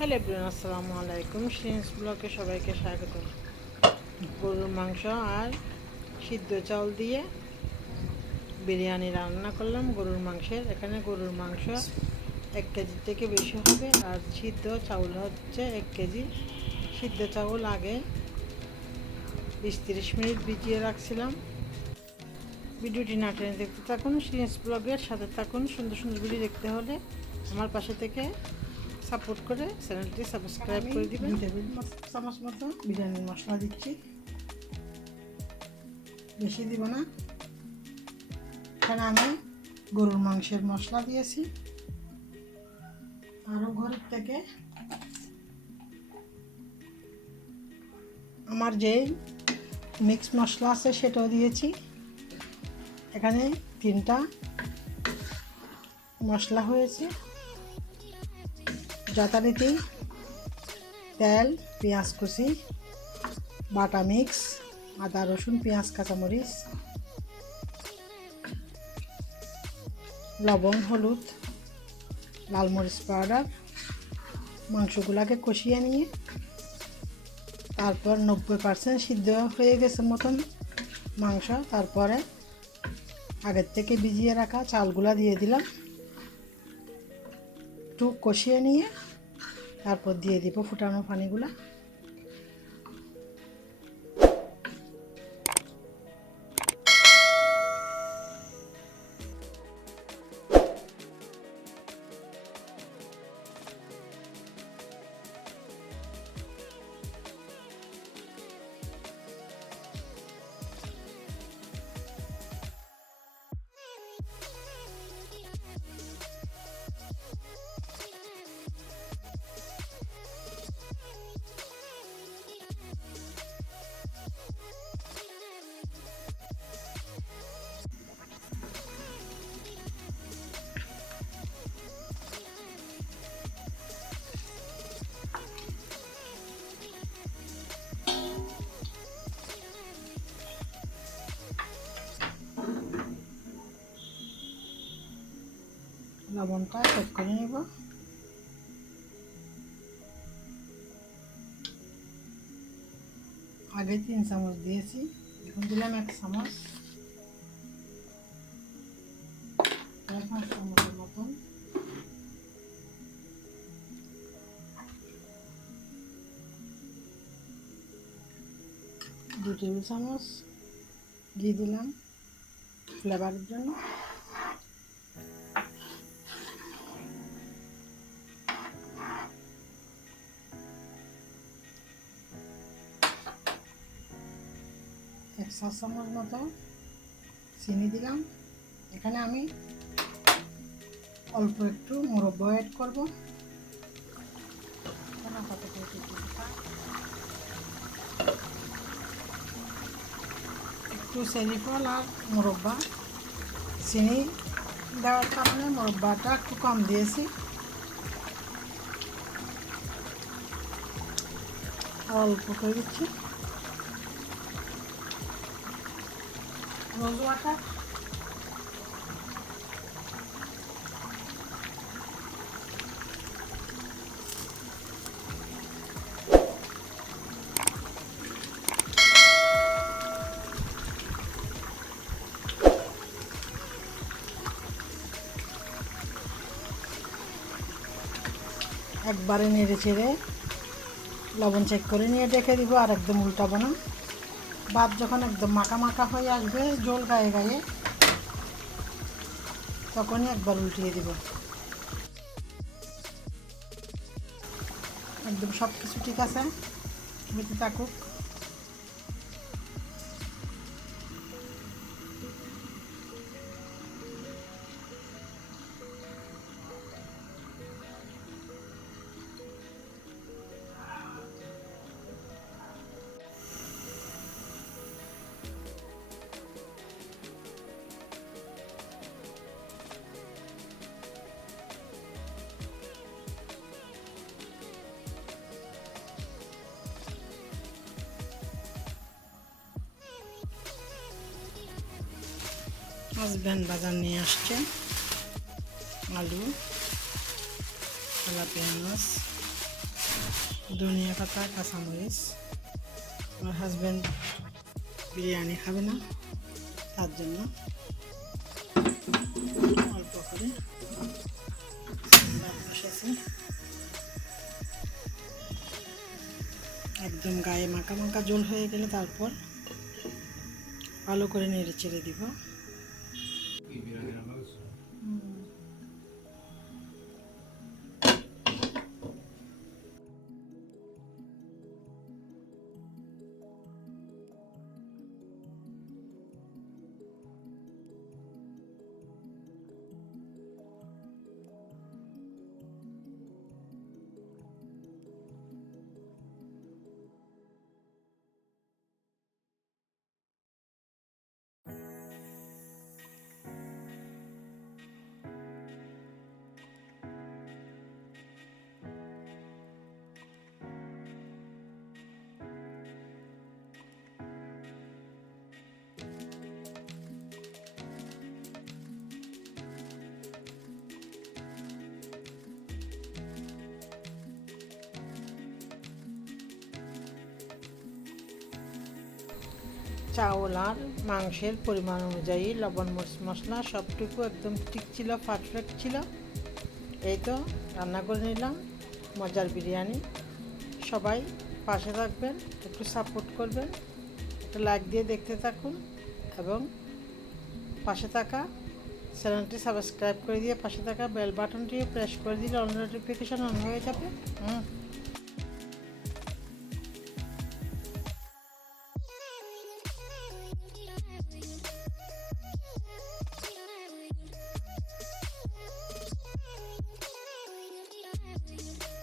Hello everyone, আসসালামু আলাইকুম। শ্রিন্স ব্লকে সবাইকে স্বাগত গরুর মাংস আর সিদ্ধ চাউল দিয়ে বিরিয়ানি রান্না করলাম গরুর মাংসের। এখানে গরুর মাংস এক কেজি থেকে বেশি হবে আর সিদ্ধ চাউল হচ্ছে এক কেজি। সিদ্ধ চাউল আগে বিশ তিরিশ মিনিট ভিজিয়ে রাখছিলাম। ভিডিওটি না টেনে দেখতে থাকুন। শ্রিন্স ব্লগের সাথে থাকুন। সুন্দর সুন্দর ভিডিও দেখতে হলে আমার পাশে থেকে সাপোর্ট করে চ্যানেলটি সাবস্ক্রাইব করে দিবেন। টেবিল চামচ মতো বিরিয়ানির মশলা দিচ্ছি। বেশি দিব না। এখানে আমি গরুর মাংসের মশলা দিয়েছি। আরও ঘরের থেকে আমার যে মিক্স মশলা আছে সেটাও দিয়েছি। এখানে তিনটা মশলা হয়েছে। যথারীতি তেল, পেঁয়াজ কুচি, বাটা মিক্স, আদা, রসুন, পেঁয়াজ, কাঁচামরিচ, লবণ, হলুদ, লাল মরিচ পাউডার, মাংসগুলোকে কষিয়ে নিয়ে তারপর নব্বই পার্সেন্ট সিদ্ধ হয়ে গেছে মতন মাংস। তারপরে আগের থেকে ভিজিয়ে রাখা চালগুলা দিয়ে দিলাম। একটু কষিয়ে নিয়ে তারপর দিয়ে দিব ফুটানো পানিগুলা। লবণটা চেক করে নেব। আগে তিন চামচ দিয়েছি, এখন দিলাম এক চামচ। পাঁচ চামচের মতন। দু টেবিল চামচ দিয়ে দিলাম ফ্লেভারের জন্য। চামচ মতো চিনি দিলাম। এখানে আমি অল্প একটু মুরব্বা অ্যাড করব। একটু ফল আর মুরব্বা। চিনি দেওয়ার কারণে মুরব্বাটা একটু কম দিয়েছি। অল্প করে দিচ্ছি। একবারে নেড়ে চেড়ে লবণ চেক করে নিয়ে রেখে দিব আর একদম উল্টাবো না। ভাত যখন একদম মাখা মাখা হয়ে আসবে জল গায়ে গায়ে, তখনই একবার উল্টিয়ে দেব। একদম সব কিছু ঠিক আছে? হইতে থাকুক। হাজব্যান্ড বাজার নিয়ে আসছে। আলু পেঁয়াজ ধনিয়া পাতা, কাঁচামরিচ। আমার হাজব্যান্ড বিরিয়ানি খাবে না, তার জন্য অল্প করে একদম গায়ে মাখা মাখা জল হয়ে গেলে তারপর ভালো করে নেড়ে চেড়ে দিব। চাউল আর মাংসের পরিমাণ অনুযায়ী লবণ মরিচ মশলা সবটুকু একদম ঠিক ছিল পারফেক্ট ছিল। এই তো রান্না করে নিলাম, মজার বিরিয়ানি। সবাই পাশে থাকবেন, একটু সাপোর্ট করবেন, একটু লাইক দিয়ে দেখতে থাকুন এবং পাশে থাকা চ্যানেলটি সাবস্ক্রাইব করে দিয়ে পাশে থাকা বেল বাটনটি প্রেস করে দিলে অন নোটিফিকেশন অন হয়ে যাবে। হুম।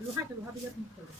তুমি লোহা দিয়ে ঠিক করো।